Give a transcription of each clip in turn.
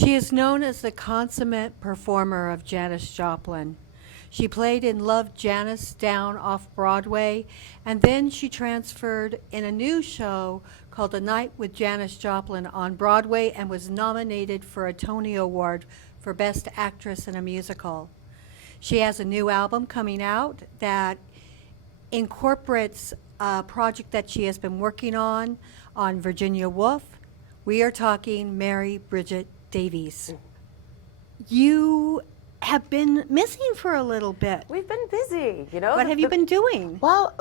She is known as the consummate performer of Janis Joplin. She played in Love Janis Down off Broadway, and then she transferred in a new show called A Night with Janis Joplin on Broadway and was nominated for a Tony Award for Best Actress in a Musical. She has a new album coming out that incorporates a project that she has been working on Virginia Woolf. We are talking Mary Bridget Davies. You have been missing for a little bit. We've been busy, you know. What have you been doing? Well,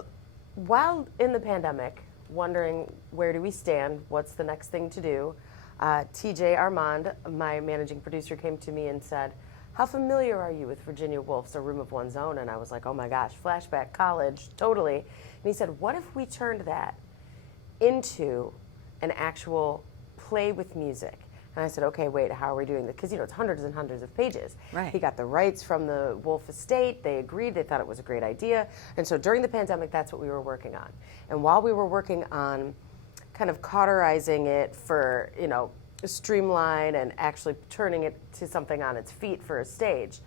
while in the pandemic, wondering where do we stand, what's the next thing to do, TJ Armand, my managing producer, came to me and said, how familiar are you with Virginia Woolf's A Room of One's Own? And I was like, oh my gosh, flashback, college, totally. And he said, what if we turned that into an actual play with music? And I said, okay, wait, how are we doing this? Because, you know, it's hundreds and hundreds of pages. Right. He got the rights from the Wolf estate. They agreed. They thought it was a great idea. And so during the pandemic, that's what we were working on. And while we were working on kind of cauterizing it for, you know, streamline and actually turning it to something on its feet for a stage,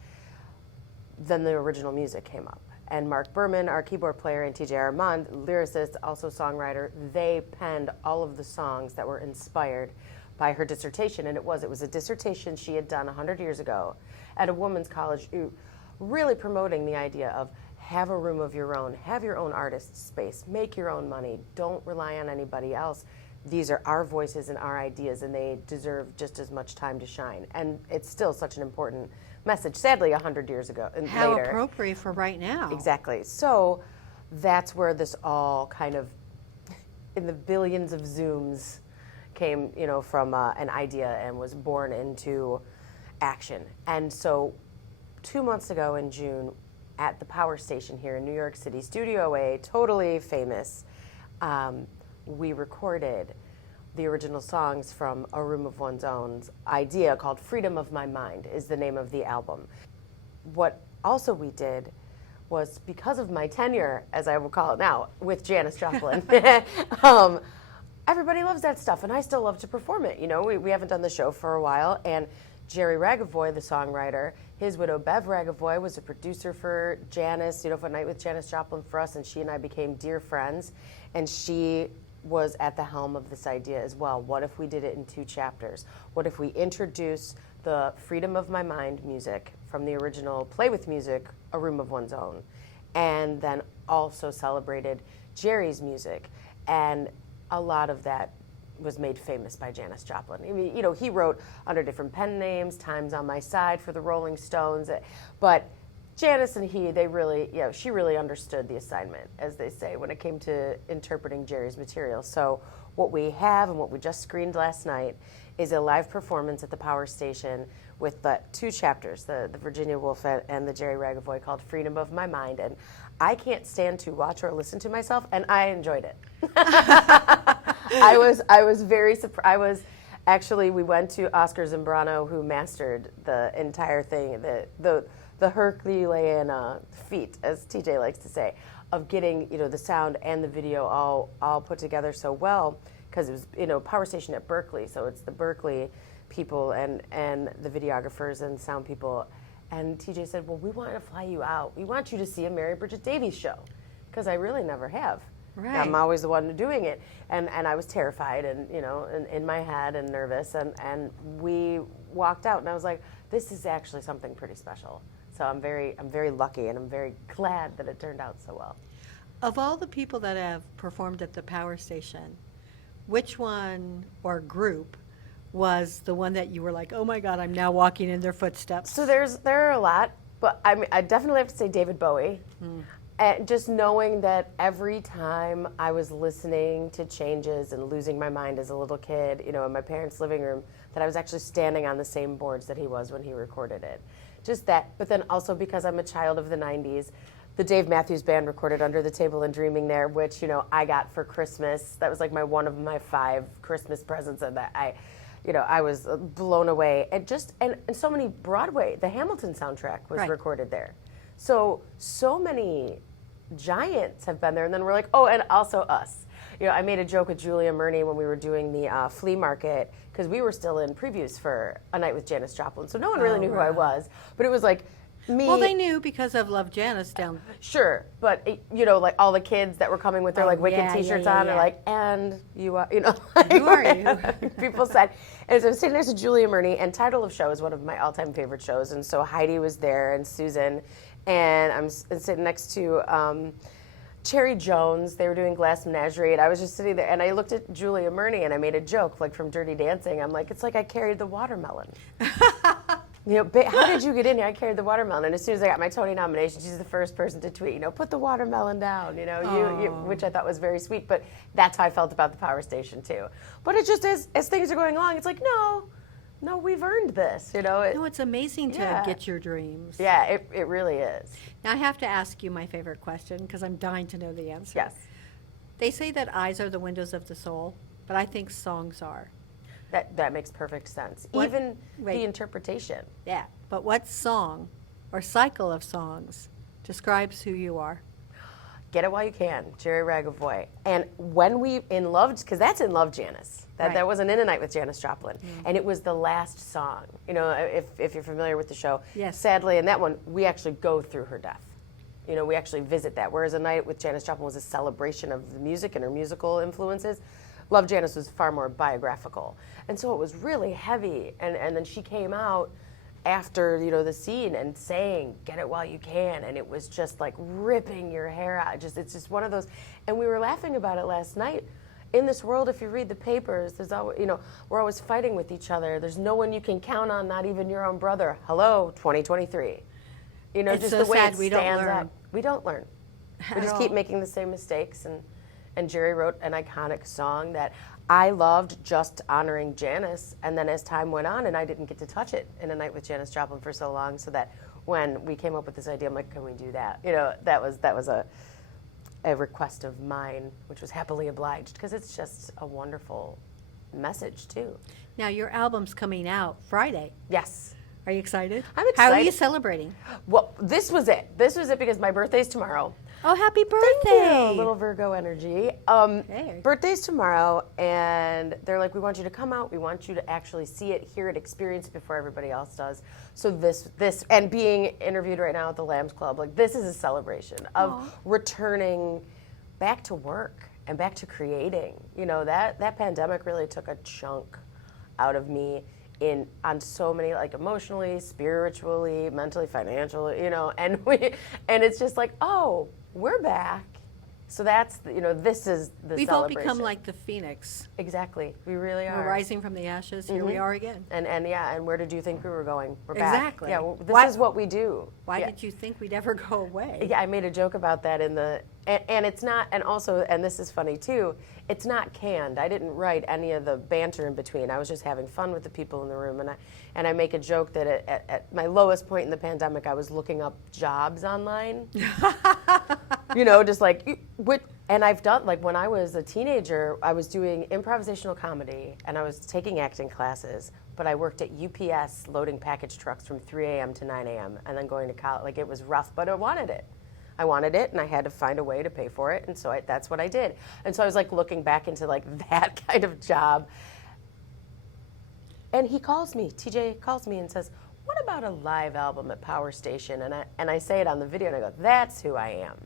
then the original music came up. And Mark Berman, our keyboard player, and TJ Armand, lyricist, also songwriter, they penned all of the songs that were inspired by her dissertation. And it was a dissertation she had done 100 years ago at a women's college, really promoting the idea of have a room of your own, have your own artist space, make your own money, don't rely on anybody else. These are our voices and our ideas, and they deserve just as much time to shine. And it's still such an important message, sadly, 100 years ago and How later. appropriate for right now. Exactly. So that's where this all kind of, in the billions of Zooms, came, you know, from an idea and was born into action. And so 2 months ago in June, at the Power Station here in New York City, Studio A, totally famous, we recorded the original songs from A Room of One's Own's idea called Freedom of My Mind is the name of the album. What also we did was, because of my tenure, as I will call it now, with Janis Joplin, everybody loves that stuff, and I still love to perform it. You know, we haven't done the show for a while, and Jerry Ragavoy, the songwriter, his widow Bev Ragavoy was a producer for Janis, you know, for A Night with Janis Joplin for us, and she and I became dear friends, and she was at the helm of this idea as well. What if we did it in 2 chapters? What if we introduce the Freedom of My Mind music from the original Play with Music, A Room of One's Own, and then also celebrated Jerry's music? And a lot of that was made famous by Janis Joplin. I mean, you know, he wrote under different pen names, Time's on My Side for the Rolling Stones, but Janis and he, they really, you know, she really understood the assignment, as they say, when it came to interpreting Jerry's material. So what we have and what we just screened last night is a live performance at the Power Station with the 2 chapters, the Virginia Woolf and the Jerry Ragavoy, called Freedom of My Mind. And I can't stand to watch or listen to myself, and I enjoyed it. I was very surprised. Actually, we went to Oscar Zambrano, who mastered the entire thing, the Herculean feat, as TJ likes to say, of getting, you know, the sound and the video all put together so well, because it was, you know, Power Station at Berkeley, so it's the Berkeley people and the videographers and sound people. And TJ said, well, we want to fly you out. We want you to see a Mary Bridget Davies show, because I really never have. Right. I'm always the one doing it. And I was terrified and, you know, in my head and nervous. And we walked out, and I was like, this is actually something pretty special. So I'm very lucky, and I'm very glad that it turned out so well. Of all the people that have performed at the Power Station, which one or group was the one that you were like, oh my God, I'm now walking in their footsteps? So there are a lot, but I definitely have to say David Bowie. And just knowing that every time I was listening to Changes and losing my mind as a little kid, you know, in my parents' living room, that I was actually standing on the same boards that he was when he recorded it. Just that, but then also because I'm a child of the 90s, the Dave Matthews Band recorded Under the Table and Dreaming There, which, you know, I got for Christmas. That was like one of my 5 Christmas presents, and that I was blown away. And so many Broadway, the Hamilton soundtrack was recorded there. So many giants have been there, and then we're like, oh, and also us. I made a joke with Julia Murney when we were doing the flea market, because we were still in previews for A Night with Janis Joplin, so no one really knew who I was. But it was like me. Well, they knew because of Love Janis down. Sure, but like all the kids that were coming with their like Wicked T-shirts on, are like, and you are, Who are you? People said. And so I was sitting next to Julia Murney, and Title of Show is one of my all-time favorite shows, and so Heidi was there and Susan, and I'm sitting next to Cherry Jones. They were doing Glass Menagerie, and I was just sitting there, and I looked at Julia Murney, and I made a joke, like from Dirty Dancing. I'm like, it's like I carried the watermelon. How did you get in here? I carried the watermelon, and as soon as I got my Tony nomination, she's the first person to tweet, put the watermelon down, which I thought was very sweet. But that's how I felt about the Power Station too. But it's just as things are going along, it's like no, we've earned this. No, it's amazing to get your dreams. Yeah, it really is. Now I have to ask you my favorite question because I'm dying to know the answer. Yes. They say that eyes are the windows of the soul, but I think songs are. That makes perfect sense. Even the interpretation. Yeah, but what song or cycle of songs describes who you are? Get It While You Can, Jerry Ragavoy. And when we in Love, because that's in Love Janis. That wasn't in A Night with Janis Joplin. And it was the last song. If you're familiar with the show. Yes. Sadly, in that one, we actually go through her death. We actually visit that. Whereas A Night with Janis Joplin was a celebration of the music and her musical influences. Love Janis was far more biographical. And so it was really heavy. And then she came out after, the scene and saying, "Get it while you can." And it was just like ripping your hair out. It's just one of those. And we were laughing about it last night. In this world, if you read the papers, there's always, we're always fighting with each other. There's no one you can count on, not even your own brother. Hello, 2023. It's just so the way sad it we don't stands learn. up. We don't learn. We just keep making the same mistakes. And Jerry wrote an iconic song that I loved, just honoring Janis. And then as time went on, and I didn't get to touch it in A Night with Janis Joplin for so long, so that when we came up with this idea, I'm like, can we do that? That was a request of mine, which was happily obliged, because it's just a wonderful message too. Now your album's coming out Friday. Yes. Are you excited? I'm excited. How are you celebrating? Well, this was it. This was it because my birthday's tomorrow. Oh, happy birthday! Thank you. A little Virgo energy. Hey. Birthday's tomorrow, and they're like, we want you to come out. We want you to actually see it, hear it, experience it before everybody else does. So this, and being interviewed right now at the Lambs Club, like this is a celebration of returning back to work and back to creating. That pandemic really took a chunk out of me on so many, like emotionally, spiritually, mentally, financially, and it's just like, oh, we're back. So that's, this is the We've all celebration. become like the phoenix. Exactly. We really are. We're rising from the ashes. Here we are again. And where did you think we were going? We're back. Exactly. Yeah, well, this is what we do. Why did you think we'd ever go away? Yeah, I made a joke about that and it's not, and also, and this is funny too, it's not canned. I didn't write any of the banter in between. I was just having fun with the people in the room, and I make a joke that at my lowest point in the pandemic, I was looking up jobs online. Just like, and I've done, like when I was a teenager, I was doing improvisational comedy, and I was taking acting classes, but I worked at UPS loading package trucks from 3 a.m. to 9 a.m. and then going to college. Like, it was rough, but I wanted it. And I had to find a way to pay for it, and so that's what I did. And so I was like looking back into like that kind of job. And TJ calls me and says, "What about a live album at Power Station?" And I say it on the video, and I go, "That's who I am."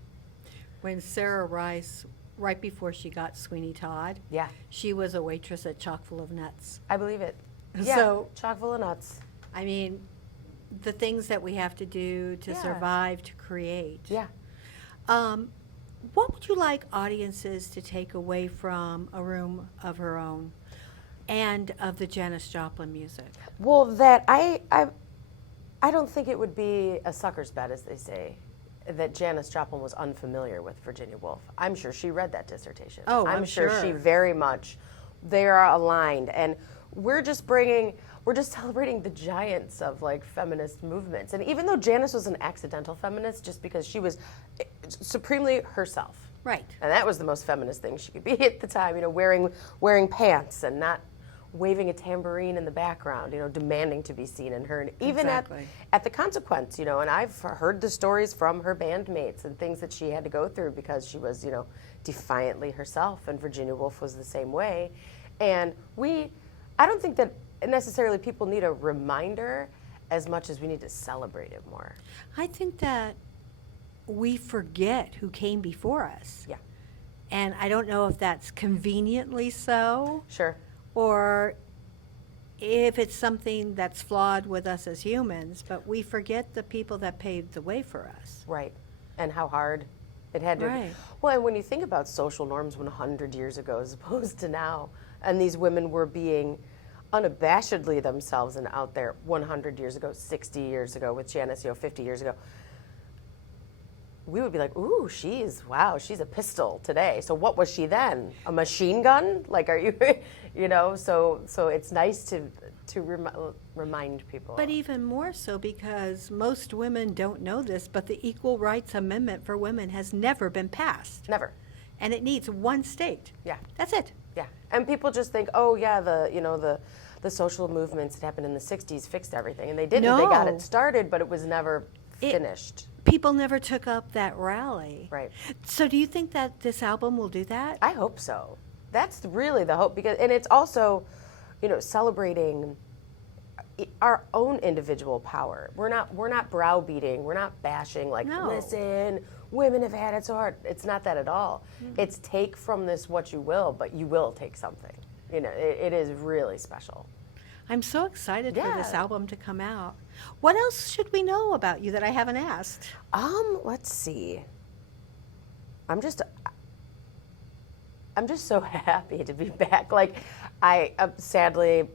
When Sarah Rice, right before she got Sweeney Todd, Yeah. she was a waitress at Chock full of Nuts. I believe it. Yeah, So, chock full of nuts. I mean, the things that we have to do to survive, to create. Yeah. What would you like audiences to take away from A Room of Her Own and of the Janis Joplin music? Well, that I don't think it would be a sucker's bet, as they say, that Janis Joplin was unfamiliar with Virginia Woolf. I'm sure she read that dissertation. Oh, I'm sure sure. she very much, they are aligned. And we're just celebrating the giants of like feminist movements. And even though Janis was an accidental feminist, just because she was supremely herself. Right. And that was the most feminist thing she could be at the time, wearing pants and not waving a tambourine in the background, demanding to be seen in her. And even Exactly. at the Consequence, and I've heard the stories from her bandmates and things that she had to go through because she was, defiantly herself. And Virginia Woolf was the same way. And I don't think that necessarily people need a reminder as much as we need to celebrate it more. I think that we forget who came before us. Yeah. And I don't know if that's conveniently so, Sure. or if it's something that's flawed with us as humans, but we forget the people that paved the way for us. Right. And how hard it had to. Right. Well, and when you think about social norms 100 years ago as opposed to now, and these women were being unabashedly themselves and out there 100 years ago, 60 years ago with Janice, 50 years ago, we would be like, ooh, she's a pistol today. So what was she then? A machine gun? Like, are you, so it's nice to remind people. But even more so because most women don't know this, but the Equal Rights Amendment for women has never been passed. Never. And it needs one state. Yeah. That's it. Yeah. And people just think, oh, yeah, the social movements that happened in the 60s fixed everything. And they didn't. No. They got it started, but it was never finished. People never took up that rally. Right. So do you think that this album will do that? I hope so. That's really the hope, and it's also, celebrating our own individual power. We're not browbeating. We're not bashing. Like, No. listen, women have had it so hard. It's not that at all. It's take from this what you will, but you will take something. It is really special. I'm so excited for this Yeah. album to come out. What else should we know about you that I haven't asked? Let's see. I'm just so happy to be back. Like, I sadly,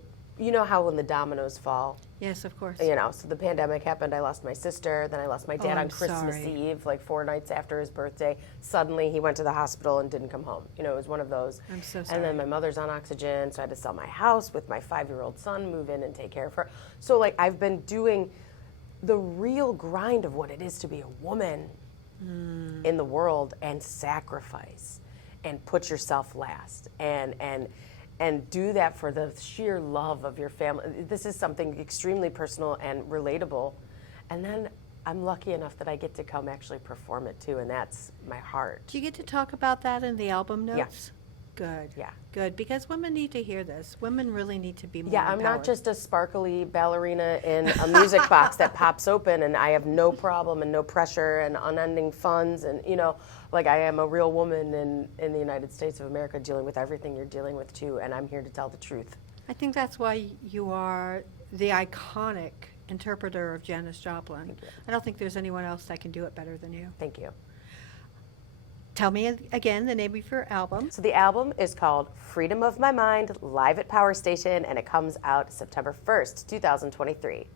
how when the dominoes fall, Yes, of course. so the pandemic happened. I lost my sister, then I lost my dad Oh, on I'm Christmas sorry. Eve, like 4 nights after his birthday. Suddenly he went to the hospital and didn't come home. It was one of those. I'm so And sorry. then my mother's on oxygen, so I had to sell my house with my 5-year-old son, move in and take care of her. So like I've been doing the real grind of what it is to be a woman in the world and sacrifice and put yourself last and do that for the sheer love of your family. This is something extremely personal and relatable. And then I'm lucky enough that I get to come actually perform it too, and that's my heart. Do you get to talk about that in the album Yeah. notes? Good. Yeah. Good, because women need to hear this. Women really need to be more Yeah, I'm not empowered. just a sparkly ballerina in a music box that pops open and I have no problem and no pressure and unending funds and, like I am a real woman in the United States of America dealing with everything you're dealing with too, and I'm here to tell the truth. I think that's why you are the iconic interpreter of Janis Joplin. Thank you. I don't think there's anyone else that can do it better than you. Thank you. Tell me again the name of your album. So the album is called Freedom of My Mind, live at Power Station, and it comes out September 1st, 2023.